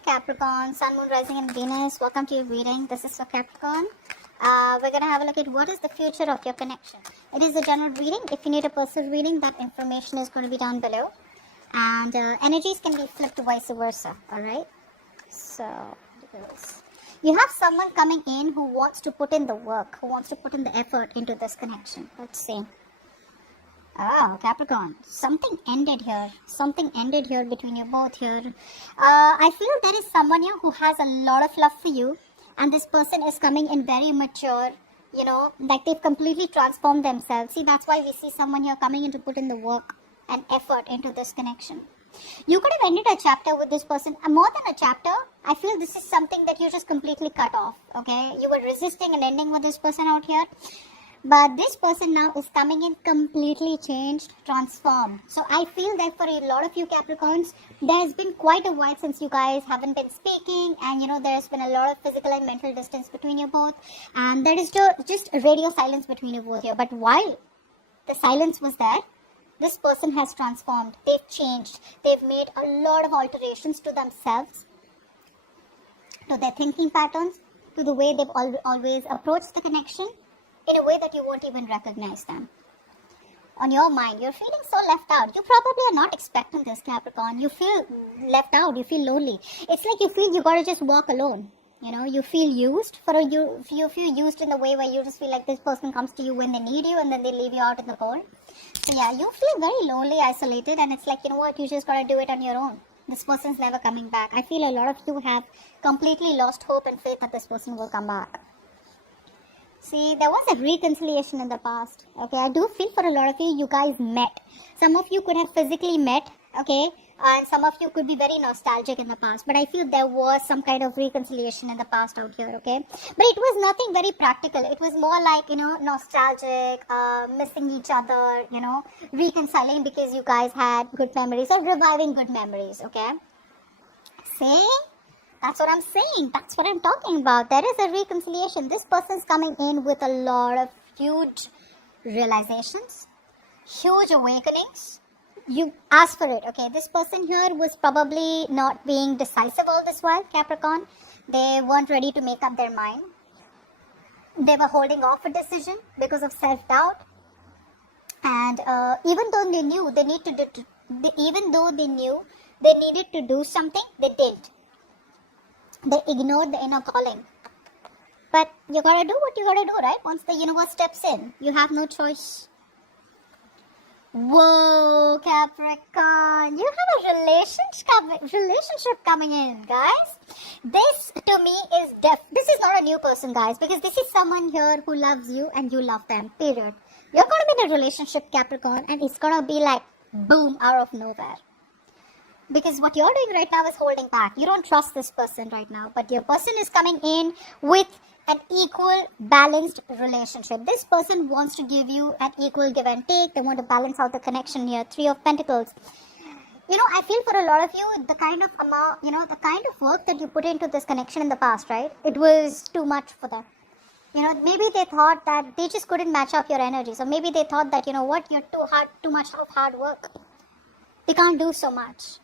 Capricorn, Sun, Moon, Rising and Venus. Welcome to your reading. This is for Capricorn. We're going to have a look at what is the future of your connection. It is a general reading. If you need a personal reading, that information is going to be down below. And energies can be flipped vice versa. Alright? So, you have someone coming in who wants to put in the work, who wants to put in the effort into this connection. Let's see. Oh, Capricorn, something ended here. Something ended here between you both here. I feel there is someone here who has a lot of love for you. And this person is coming in very mature, you know, like they've completely transformed themselves. See, that's why we see someone here coming in to put in the work and effort into this connection. You could have ended a chapter with this person. More than a chapter, I feel this is something that you just completely cut off, okay? You were resisting an ending with this person out here. But this person now is coming in completely changed, transformed. So I feel that for a lot of you Capricorns, there has been quite a while since you guys haven't been speaking. And you know, there has been a lot of physical and mental distance between you both. And there is just radio silence between you both here. But while the silence was there, this person has transformed. They've changed. They've made a lot of alterations to themselves, to their thinking patterns, to the way they've always approached the connection, in a way that you won't even recognize them. On your mind, you're feeling so left out. You probably are not expecting this, Capricorn. You feel left out. You feel lonely. It's like you feel you gotta just walk alone. You know, you feel used. You feel used in the way where you just feel like this person comes to you when they need you and then they leave you out in the cold. So yeah, you feel very lonely, isolated, and it's like, you know what, you just gotta do it on your own. This person's never coming back. I feel a lot of you have completely lost hope and faith that this person will come back. See, there was a reconciliation in the past, okay? I do feel for a lot of you guys met. Some of you could have physically met, okay? And some of you could be very nostalgic in the past. But I feel there was some kind of reconciliation in the past out here, okay? But it was nothing very practical. It was more like, you know, nostalgic, missing each other, you know, reconciling because you guys had good memories or reviving good memories, okay? See? That's what I'm saying. That's what I'm talking about. There is a reconciliation. This person's coming in with a lot of huge realizations, huge awakenings. You ask for it, okay? This person here was probably not being decisive all this while, Capricorn. They weren't ready to make up their mind. They were holding off a decision because of self-doubt. And even though they knew they needed to do something, they didn't. They ignored the inner calling. But you gotta do what you gotta do, right? Once the universe steps in, you have no choice. Whoa, Capricorn, you have a relationship coming in, guys. This to me is this is not a new person, guys, because this is someone here who loves you and you love them, period. You're gonna be in a relationship, Capricorn, and it's gonna be like boom, out of nowhere. Because what you're doing right now is holding back. You don't trust this person right now. But your person is coming in with an equal, balanced relationship. This person wants to give you an equal give and take. They want to balance out the connection here. 3 of Pentacles. You know, I feel for a lot of you, the kind of amount, you know, the kind of work that you put into this connection in the past, right? It was too much for them. You know, maybe they thought that they just couldn't match up your energy. So maybe they thought that, you know what, you're too much of hard work. They can't do so much.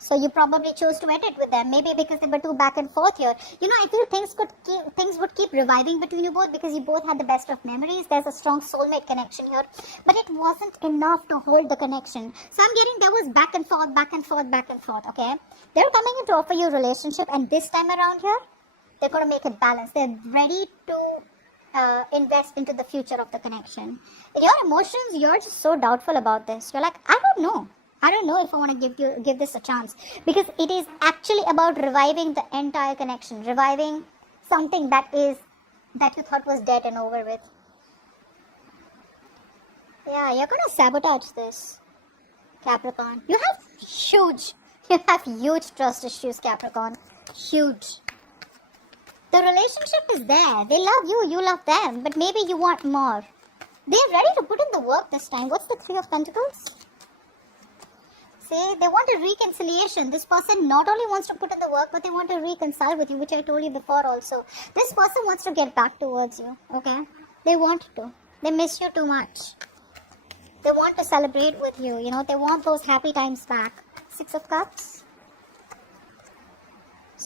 So you probably chose to end it with them, maybe because they were too back and forth here. You know, I feel things would keep reviving between you both because you both had the best of memories. There's a strong soulmate connection here, but it wasn't enough to hold the connection. So I'm getting there was back and forth, okay? They're coming in to offer you a relationship, and this time around here, they're going to make it balanced. They're ready to invest into the future of the connection. In your emotions, you're just so doubtful about this. You're like, I don't know if I want to give this a chance, because it is actually about reviving the entire connection, reviving something that you thought was dead and over with. Yeah, you're gonna sabotage this, Capricorn. You have huge trust issues, Capricorn. Huge. The relationship is there. They love you, you love them, but maybe you want more. They're ready to put in the work this time. What's the 3 of Pentacles? See, they want a reconciliation. This person not only wants to put in the work, but they want to reconcile with you, which I told you before also. This person wants to get back towards you, okay? They want to. They miss you too much. They want to celebrate with you, you know. They want those happy times back. 6 of Cups.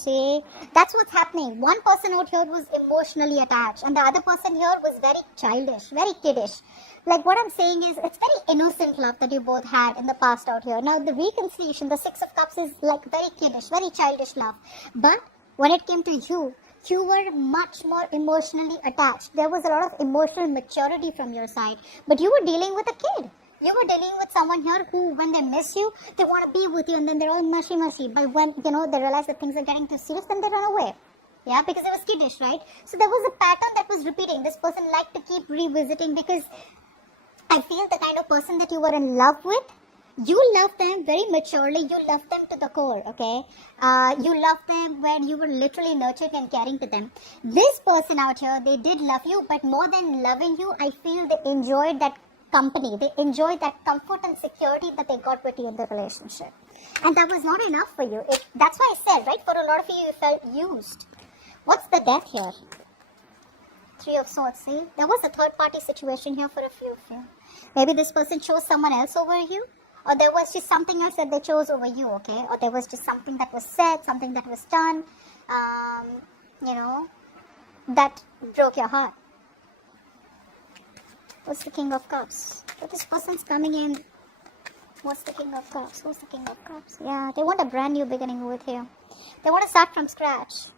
see? That's what's happening. One person out here was emotionally attached, and the other person here was very childish, very kiddish. Like what I'm saying is, it's very innocent love that you both had in the past out here. Now the reconciliation, the Six of Cups, is like very kiddish, very childish love. But when it came to you, you were much more emotionally attached. There was a lot of emotional maturity from your side, but you were dealing with a kid. You were dealing with someone here who, when they miss you, they want to be with you, and then they're all mushy. But when, they realize that things are getting too serious, then they run away. Yeah, because it was kiddish, right? So there was a pattern that was repeating. This person liked to keep revisiting, because I feel the kind of person that you were in love with, you love them very maturely. You love them to the core, okay? You love them when you were literally nurturing and caring to them. This person out here, they did love you, but more than loving you, I feel they enjoyed that company. They enjoyed that comfort and security that they got with you in the relationship. And that was not enough for you. That's why I said, right, for a lot of you, you felt used. What's the death here? Three of Swords, see? There was a third party situation here for a few of you. Maybe this person chose someone else over you, or there was just something else that they chose over you, okay? Or there was just something that was said, something that was done, that broke your heart. What's the King of Cups? So this person's coming in. What's the King of Cups? Who's the King of Cups? Yeah, they want a brand new beginning with you. They want to start from scratch.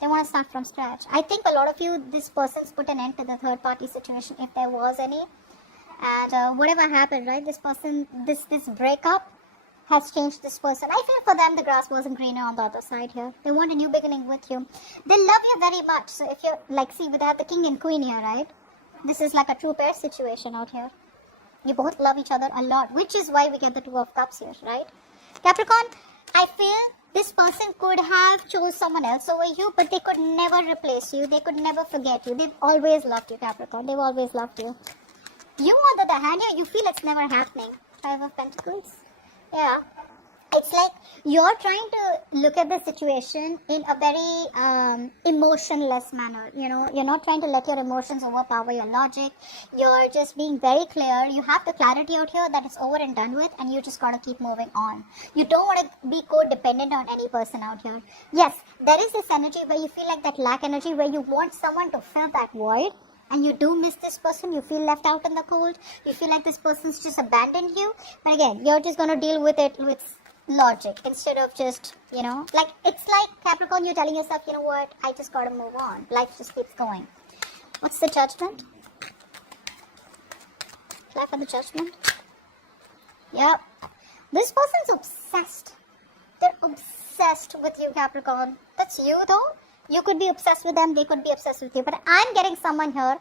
I think a lot of you, this person's put an end to the third party situation, if there was any. And whatever happened, right? This person, this breakup has changed this person. I feel for them the grass wasn't greener on the other side here. They want a new beginning with you. They love you very much. So if you're, like, see, we have the King and Queen here, right? This is like a true pair situation out here. You both love each other a lot, which is why we get the Two of Cups here, right? Capricorn, I feel this person could have chose someone else over you, but they could never replace you. They could never forget you. They've always loved you, Capricorn. They've always loved you. You, on the other hand, you feel it's never happening. Five of Pentacles. Yeah. It's like you're trying to look at the situation in a very emotionless manner. You're not trying to let your emotions overpower your logic. You're just being very clear. You have the clarity out here that it's over and done with, and you just gotta keep moving on. You don't want to be codependent on any person out here. Yes, there is this energy where you feel like that lack energy, where you want someone to fill that void. And you do miss this person, you feel left out in the cold, you feel like this person's just abandoned you. But again, you're just going to deal with it with logic instead of just, like, it's like Capricorn, you're telling yourself, you know what, I just got to move on. Life just keeps going. What's the Judgment? Fly for the Judgment. Yep. This person's obsessed. They're obsessed with you, Capricorn. That's you, though. You could be obsessed with them, they could be obsessed with you. But I'm getting someone here,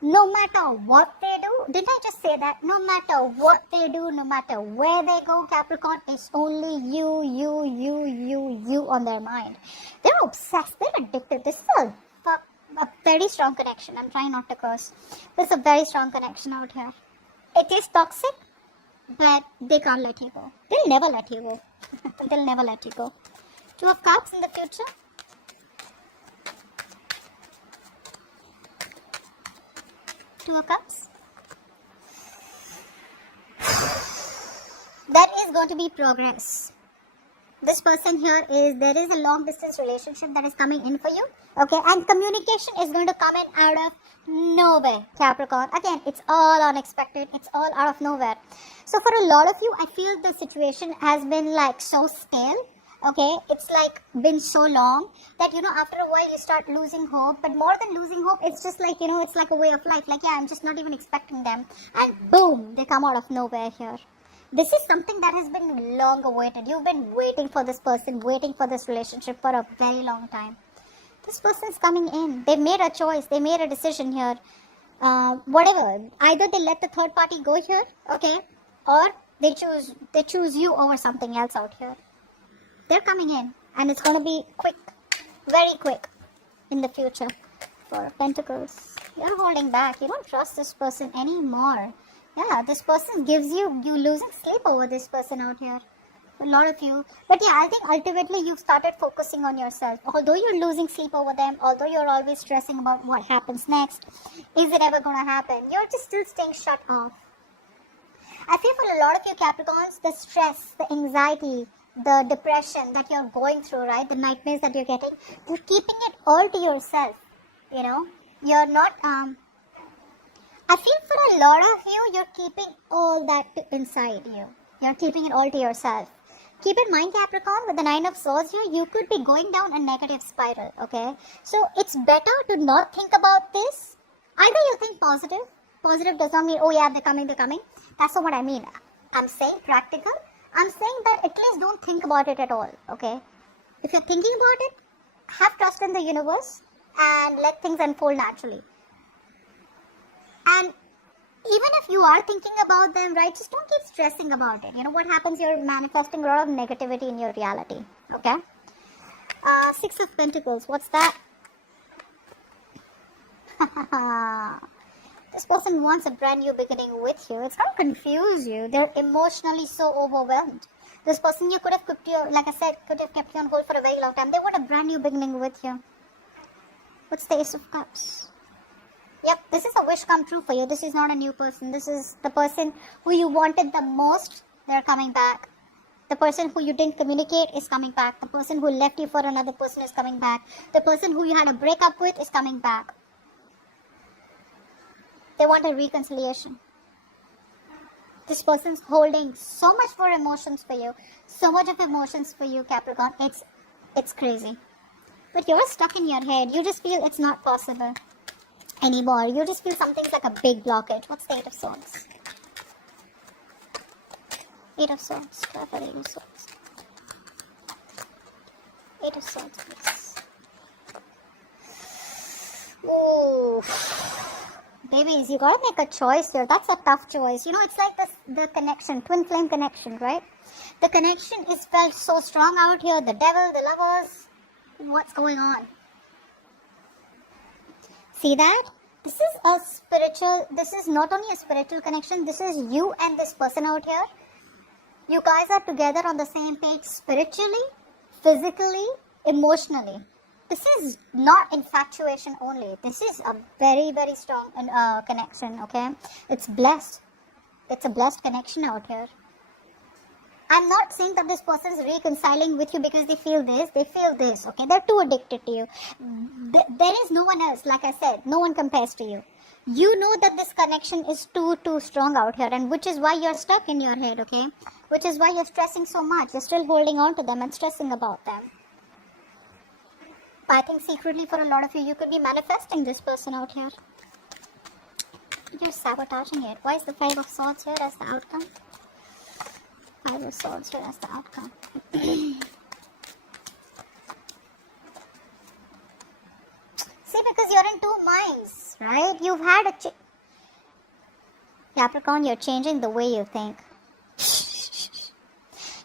no matter what they do, didn't I just say that? No matter what they do, no matter where they go, Capricorn, it's only you on their mind. They're obsessed, they're addicted. This is a very strong connection. I'm trying not to curse. There's a very strong connection out here. It is toxic, but they can't let you go. They'll never let you go. They'll never let you go. Two of Cups in the future. Two of Cups. That is going to be progress. This person here there is a long distance relationship that is coming in for you. Okay, and communication is going to come in out of nowhere, Capricorn. Again, it's all unexpected. It's all out of nowhere. So for a lot of you, I feel the situation has been like so stale. Okay, it's like been so long that, after a while you start losing hope. But more than losing hope, it's just like, it's like a way of life. Like, yeah, I'm just not even expecting them. And boom, they come out of nowhere here. This is something that has been long awaited. You've been waiting for this person, waiting for this relationship for a very long time. This person's coming in. They've made a choice. They made a decision here. Whatever. Either they let the third party go here, okay, or they choose you over something else out here. They're coming in, and it's going to be quick, very quick in the future. For Pentacles, you're holding back. You don't trust this person anymore. Yeah, this person gives you losing sleep over this person out here. A lot of you. But yeah, I think ultimately you've started focusing on yourself. Although you're losing sleep over them, although you're always stressing about what happens next, is it ever going to happen? You're just still staying shut off. I feel for a lot of you Capricorns, the stress, the anxiety, the depression that you're going through, right? The nightmares that you're getting, you're keeping it all to yourself, you know? You're not, I feel for a lot of you, you're keeping all that inside you. You're keeping it all to yourself. Keep in mind, Capricorn, with the 9 of Swords here, you could be going down a negative spiral, okay? So it's better to not think about this. Either you think positive. Positive does not mean, oh yeah, they're coming. That's not what I mean. I'm saying practical. I'm saying that at least don't think about it at all, okay? If you're thinking about it, have trust in the universe and let things unfold naturally. And even if you are thinking about them, right, just don't keep stressing about it. You know what happens? You're manifesting a lot of negativity in your reality, okay? 6 of Pentacles, what's that? This person wants a brand new beginning with you. It's going to confuse you. They're emotionally so overwhelmed. This person you could have kept you, like I said, could have kept you on hold for a very long time. They want a brand new beginning with you. What's the Ace of Cups? Yep, this is a wish come true for you. This is not a new person. This is the person who you wanted the most. They're coming back. The person who you didn't communicate is coming back. The person who left you for another person is coming back. The person who you had a breakup with is coming back. They want a reconciliation. This person's holding so much more emotions for you. So much of emotions for you, Capricorn. It's crazy. But you're stuck in your head. You just feel it's not possible anymore. You just feel something's like a big blockage. What's the 8 of Swords? 8 of Swords. 8 of Swords. 8 of Swords, please. Oh. Babies, you gotta make a choice here. That's a tough choice. You know, it's like the connection, twin flame connection, right? The connection is felt so strong out here. The devil, the lovers. What's going on? See that? This is not only a spiritual connection. This is you and this person out here. You guys are together on the same page spiritually, physically, emotionally. This is not infatuation only. This is a very, very strong connection, okay? It's blessed. It's a blessed connection out here. I'm not saying that this person is reconciling with you because they feel this. They feel this, okay? They're too addicted to you. There is no one else, like I said. No one compares to you. You know that this connection is too strong out here, and which is why you're stuck in your head, okay? Which is why you're stressing so much. You're still holding on to them and stressing about them. I think secretly for a lot of you, you could be manifesting this person out here. You're sabotaging it. Why is the 5 of Swords here as the outcome? 5 of Swords here as the outcome. See, because you're in 2 minds, right? You've had a Capricorn, you're changing the way you think.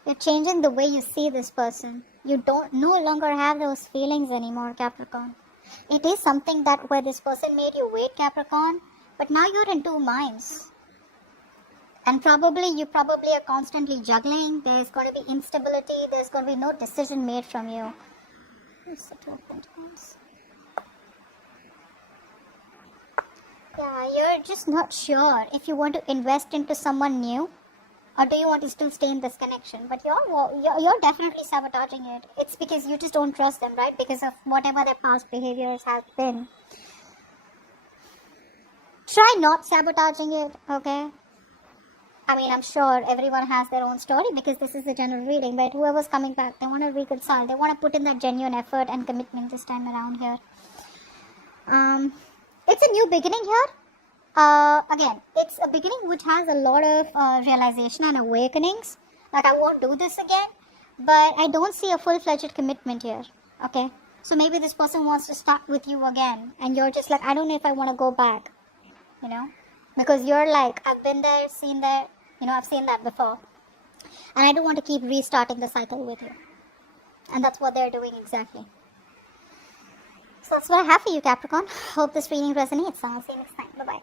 You're changing the way you see this person. You don't no longer have those feelings anymore, Capricorn. It is something that where this person made you wait, Capricorn, but now you're in 2 minds. And you probably are constantly juggling. There's going to be instability. There's going to be no decision made from you. What's the 2 of Pentacles? Yeah, you're just not sure if you want to invest into someone new. Or do you want to still stay in this connection? But you're definitely sabotaging it. It's because you just don't trust them, right? Because of whatever their past behaviors have been. Try not sabotaging it, okay? I mean, I'm sure everyone has their own story because this is a general reading. But whoever's coming back, they want to reconcile. They want to put in that genuine effort and commitment this time around here. It's a new beginning here. Again, it's a beginning which has a lot of realization and awakenings. Like, I won't do this again, but I don't see a full-fledged commitment here, okay? So maybe this person wants to start with you again, and you're just like, I don't know if I want to go back, you know? Because you're like, I've been there, seen that, you know, I've seen that before. And I don't want to keep restarting the cycle with you. And that's what they're doing exactly. So that's what I have for you, Capricorn. Hope this reading resonates. I'll see you next time. Bye-bye.